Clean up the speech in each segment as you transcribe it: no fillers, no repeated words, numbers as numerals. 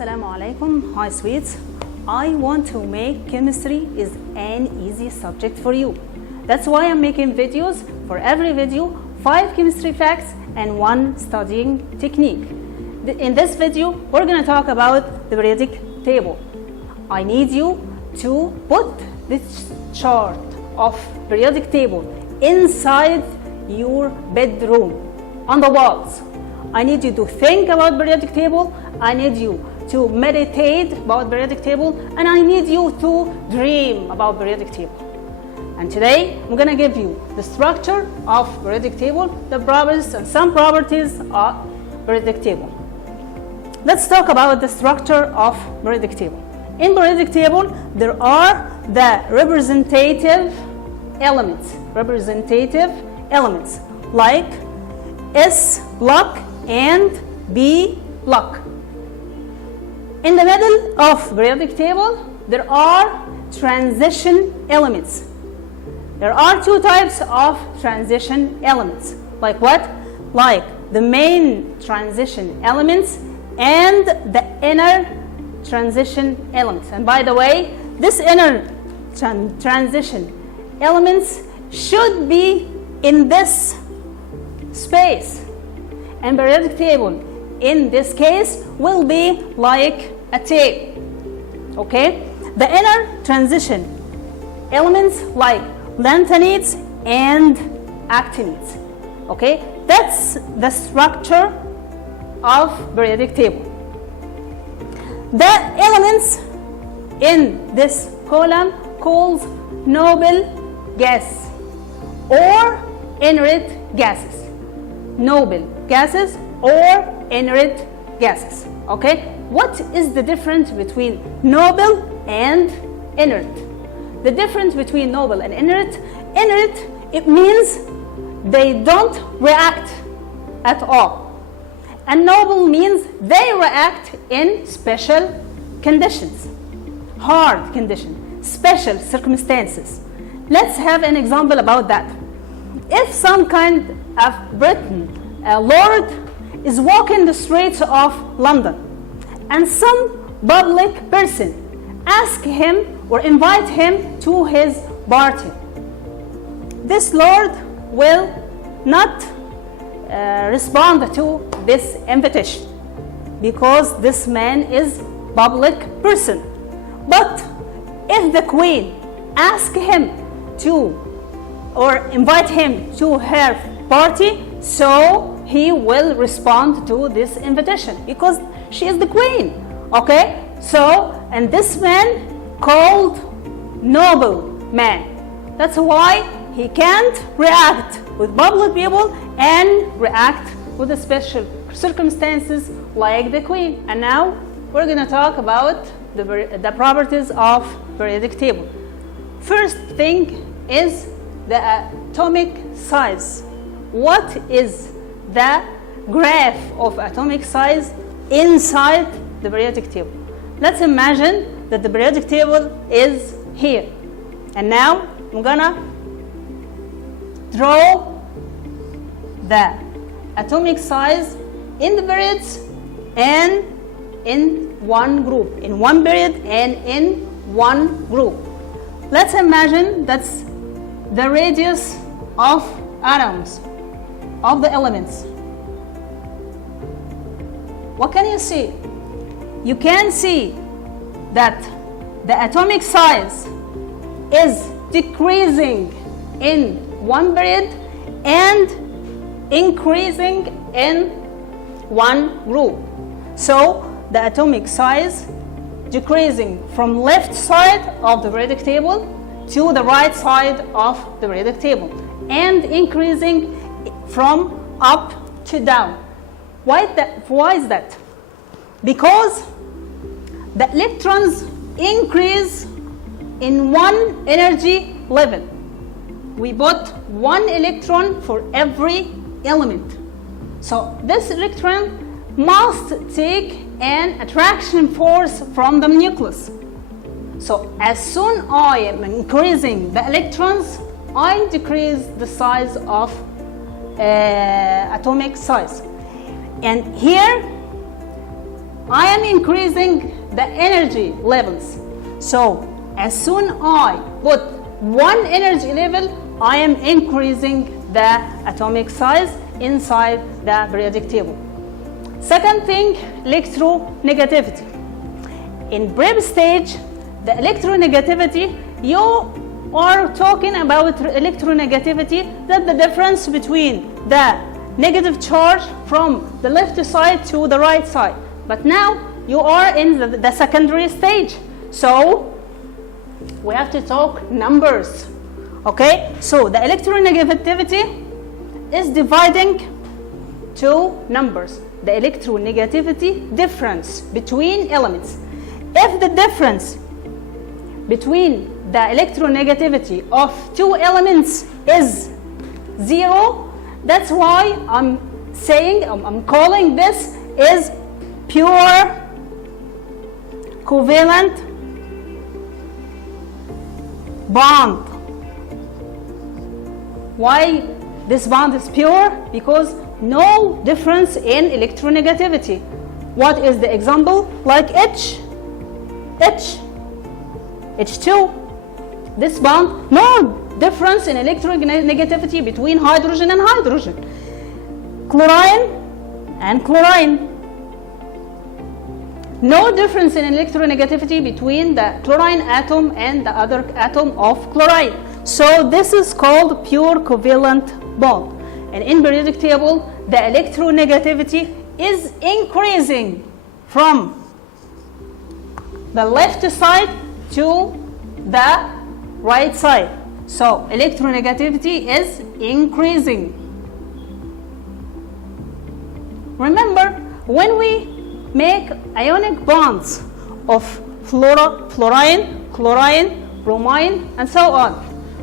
Assalamu alaikum. Hi sweets. I want to make chemistry is an easy subject for you. That's why I'm making videos. For every video, 5 chemistry facts and 1 studying technique. In this video, we're going to talk about the periodic table. I need you to put this chart of periodic table inside your bedroom on the walls. I need you to think about periodic table. I need you to meditate about periodic table, and I need you to dream about periodic table. And today I'm going to give you the structure of periodic table, the properties and some properties of periodic table. Let's talk about the structure of periodic table. In periodic table, there are the representative elements like S block and B block. In the middle of periodic table, there are transition elements. There are 2 types of transition elements. Like what? Like the main transition elements and the inner transition elements. And by the way, this inner transition elements should be in this space. And periodic table in this case will be like a tape. Okay? The inner transition elements like lanthanides and actinides. Okay? That's the structure of periodic table. The elements in this column called noble gases or inert gases. Noble gases or inert gases. Okay? What is the difference between noble and inert? The difference between noble and inert, it means they don't react at all. And noble means they react in special conditions, hard conditions, special circumstances. Let's have an example about that. If some kind of Britain, a lord, is walking the streets of London and some public person ask him or invite him to his party, this lord will not respond to this invitation because this man is public person. But if the queen asks him to or invite him to her party, so he will respond to this invitation because she is the queen. Okay? So, and this man called noble man. That's why he can't react with public people and react with the special circumstances like the queen. And now we're going to talk about the properties of periodic table. First thing is the atomic size. What is the graph of atomic size inside the periodic table? Let's imagine that the periodic table is here. And now I'm gonna draw the atomic size in the periods and in one group, in one period and in one group. Let's imagine that's the radius of atoms, of the elements. What can you see? You can see that the atomic size is decreasing in one period and increasing in one group. So the atomic size decreasing from left side of the periodic table to the right side of the periodic table and increasing from up to down. Why is that? Because the electrons increase in one energy level. We put 1 electron for every element. So this electron must take an attraction force from the nucleus. So as soon I am increasing the electrons, I decrease the size of atomic size. And here I am increasing the energy levels. So as soon I put one energy level, I am increasing the atomic size inside the periodic table. Second thing, electronegativity. In prep stage, the electronegativity, you are talking about electronegativity, that the difference between the negative charge from the left side to the right side. But now you are in the secondary stage, so we have to talk numbers. Okay, so the electronegativity is dividing two numbers. The electronegativity difference between elements. If the difference between the electronegativity of two elements is 0, that's why I'm calling this is pure covalent bond. Why this bond is pure? Because no difference in electronegativity. What is the example? Like H2. This bond, no difference in electronegativity between hydrogen and hydrogen. Chlorine and chlorine. No difference in electronegativity between the chlorine atom and the other atom of chlorine. So this is called pure covalent bond. And in periodic table, the electronegativity is increasing from the left side to the right side. So electronegativity is increasing. Remember, when we make ionic bonds of fluorine, chlorine, bromine, and so on,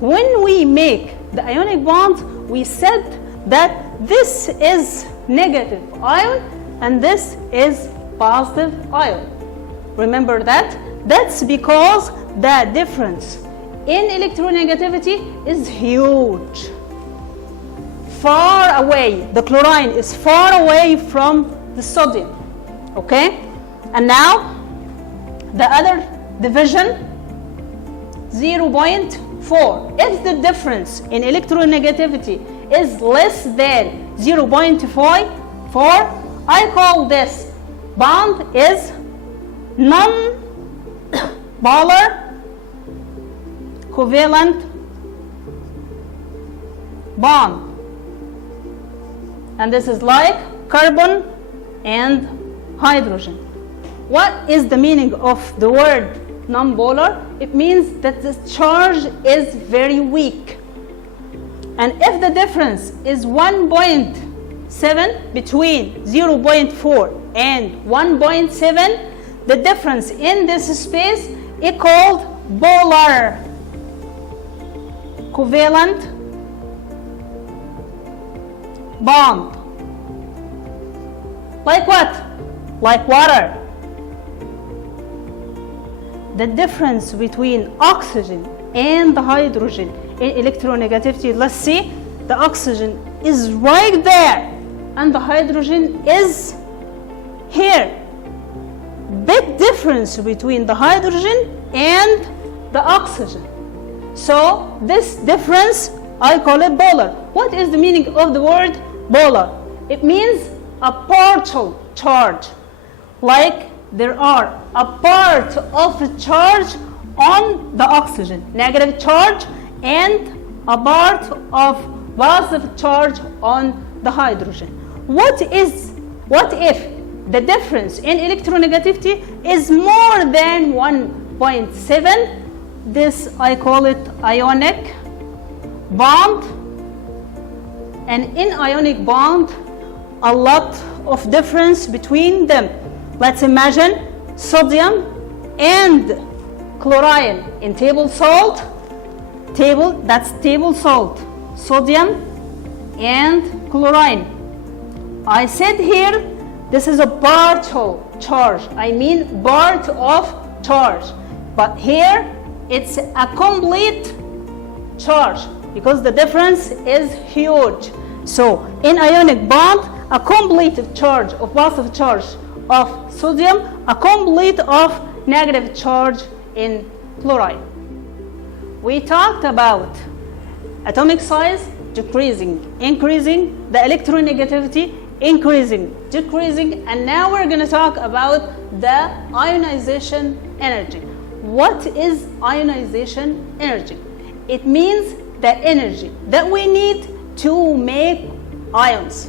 when we make the ionic bonds, we said that this is negative ion and this is positive ion. Remember that? That's because the difference in electronegativity is huge. Far away, the chlorine is far away from the sodium. Okay? And now the other division, 0.4. If the difference in electronegativity is less than 0.4, I call this bond is non-polar covalent bond. And this is like carbon and hydrogen. What is the meaning of the word non-polar? It means that the charge is very weak. And if the difference is 1.7 between 0.4 and 1.7, the difference in this space is called polar covalent bond. Like what? Like water. The difference between oxygen and the hydrogen in electronegativity, let's see, the oxygen is right there and the hydrogen is here. Big difference between the hydrogen and the oxygen. So this difference, I call it polar. What is the meaning of the word polar? It means a partial charge. Like there are a part of a charge on the oxygen, negative charge, and a part of positive charge on the hydrogen. What if the difference in electronegativity is more than 1.7? This I call it ionic bond. And in ionic bond, a lot of difference between them. Let's imagine sodium and chlorine in table salt. That's table salt. Sodium and chlorine. I said here, this is a partial charge. I mean part of charge. But here, it's a complete charge because the difference is huge. So in ionic bond, a complete charge of positive charge of sodium, a complete of negative charge in chloride. We talked about atomic size decreasing, increasing, the electronegativity increasing, decreasing, and now we're going to talk about the ionization energy. What is ionization energy? It means the energy that we need to make ions.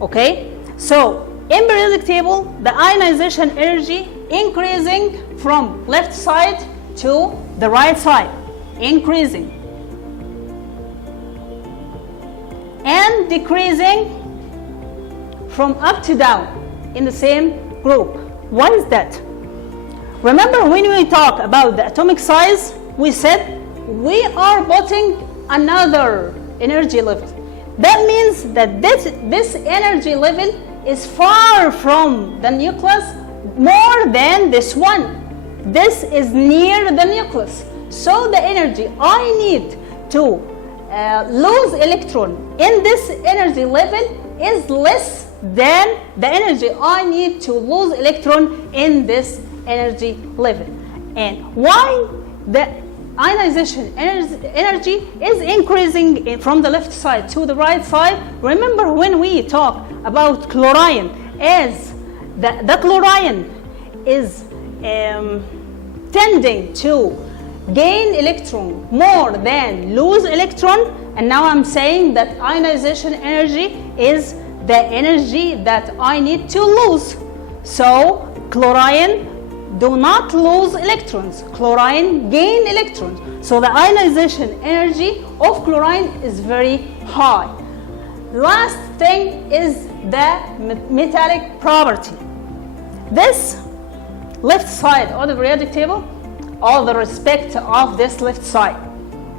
Okay? So, in periodic table, the ionization energy increasing from left side to the right side, increasing, and decreasing from up to down in the same group. Why is that? Remember when we talk about the atomic size, we said we are putting another energy level. That means that this energy level is far from the nucleus more than this one. This is near the nucleus. So the energy I need to lose electron in this energy level is less than the energy I need to lose electron in this energy level. And why the ionization energy is increasing from the left side to the right side? Remember when we talk about chlorine, as the chlorine is tending to gain electron more than lose electron, and now I'm saying that ionization energy is the energy that I need to lose. So chlorine do not lose electrons, chlorine gain electrons. So the ionization energy of chlorine is very high. Last thing is the metallic property. This left side of the periodic table, all the respect of this left side.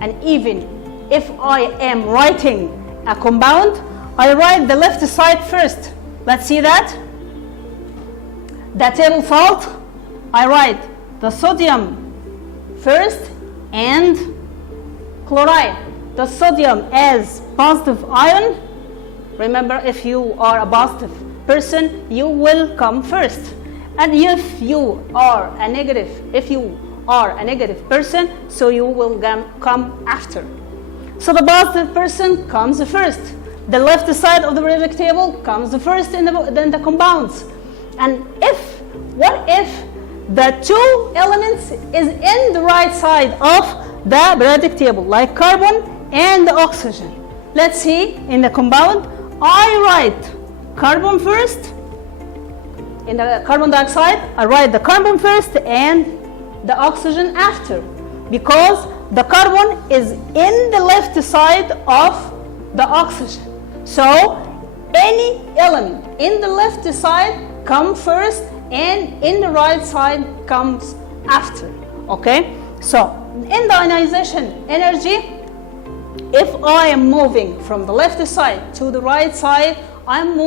And even if I am writing a compound, I write the left side first. Let's see that. The table salt, I write the sodium first and chloride. The sodium as positive ion. Remember, if you are a positive person, you will come first. And if you are a negative person, so you will come after. So the positive person comes first. The left side of the periodic table comes first in the compounds. And what if the two elements is in the right side of the periodic table, like carbon and oxygen? Let's see, in the compound, I write carbon first. In the carbon dioxide, I write the carbon first and the oxygen after, because the carbon is in the left side of the oxygen. So any element in the left side comes first and in the right side comes after. Okay? So in the ionization energy, if I am moving from the left side to the right side, I'm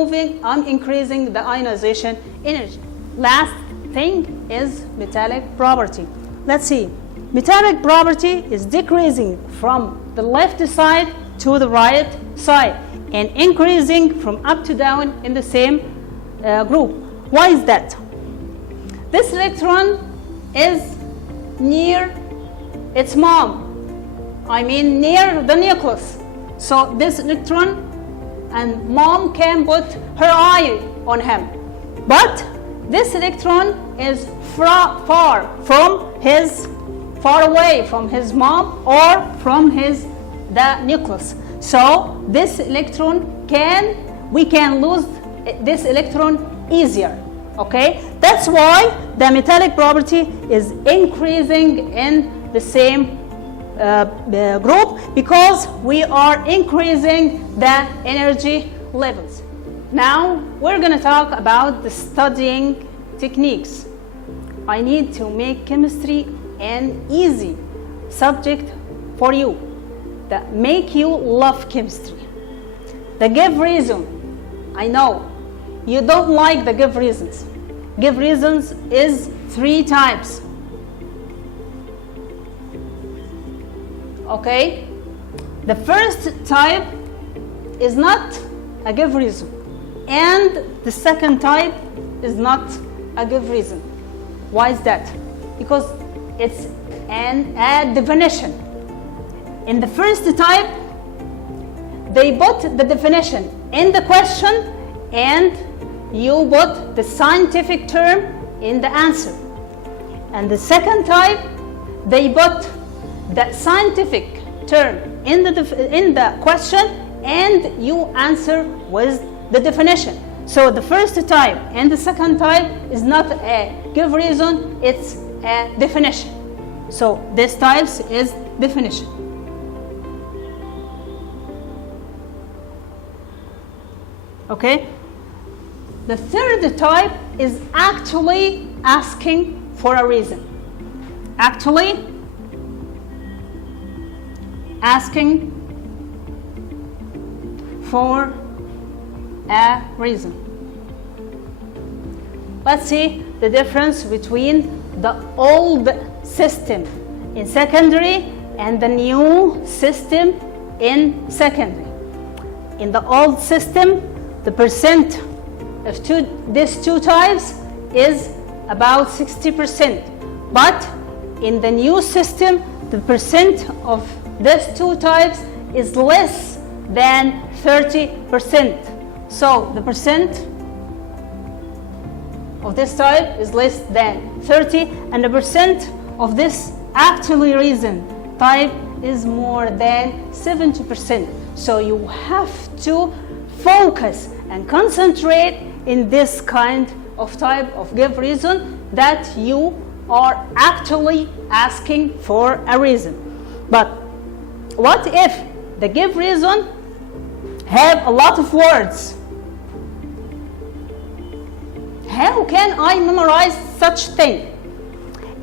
increasing the ionization energy. Last thing is metallic property. Let's see. Metallic property is decreasing from the left side to the right side and increasing from up to down in the same group. Why is that? This electron is near its mom. Near the nucleus. So this electron and mom can put her eye on him. But this electron is far away from his mom or from the nucleus. So this electron we can lose this electron easier. Okay? That's why the metallic property is increasing in the same group, because we are increasing the energy levels. Now we're going to talk about the studying techniques. I need to make chemistry an easy subject for you, that make you love chemistry. The give reason, I know you don't like the give reasons. Give reasons is 3 types. Okay? The first type is not a give reason, and the second type is not a good reason. Why is that? Because it's a definition. In the first type, they put the definition in the question and you put the scientific term in the answer. And the second type, they put the scientific term in the question and you answer with the definition. So the first type and the second type is not a give reason, it's a definition. So this type is definition. Okay? The third type is actually asking for a reason. Actually asking for a reason. Let's see the difference between the old system in secondary and the new system in secondary. In the old system, the percent of these two types is about 60%. But in the new system, the percent of these two types is less than 30%. So the percent of this type is less than 30, and the percent of this actually reason type is more than 70%. So you have to focus and concentrate in this kind of type of give reason that you are actually asking for a reason. But what if the give reason have a lot of words? How can I memorize such thing?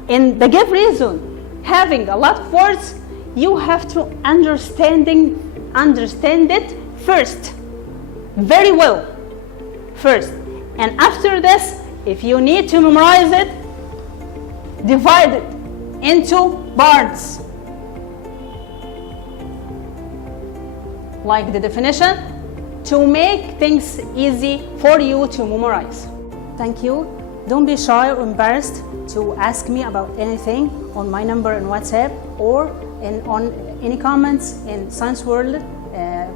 In the give reason, having a lot of words, you have to understand it first, very well first. And after this, if you need to memorize it, divide it into parts. Like the definition, to make things easy for you to memorize. Thank you. Don't be shy or embarrassed to ask me about anything on my number in WhatsApp or on any comments in Sceince World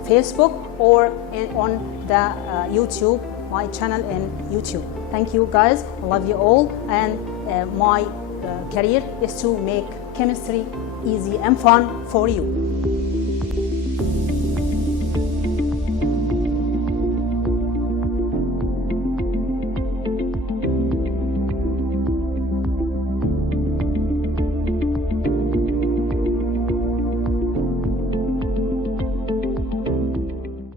Facebook or on the YouTube, my channel in YouTube. Thank you guys. I love you all, and my career is to make chemistry easy and fun for you.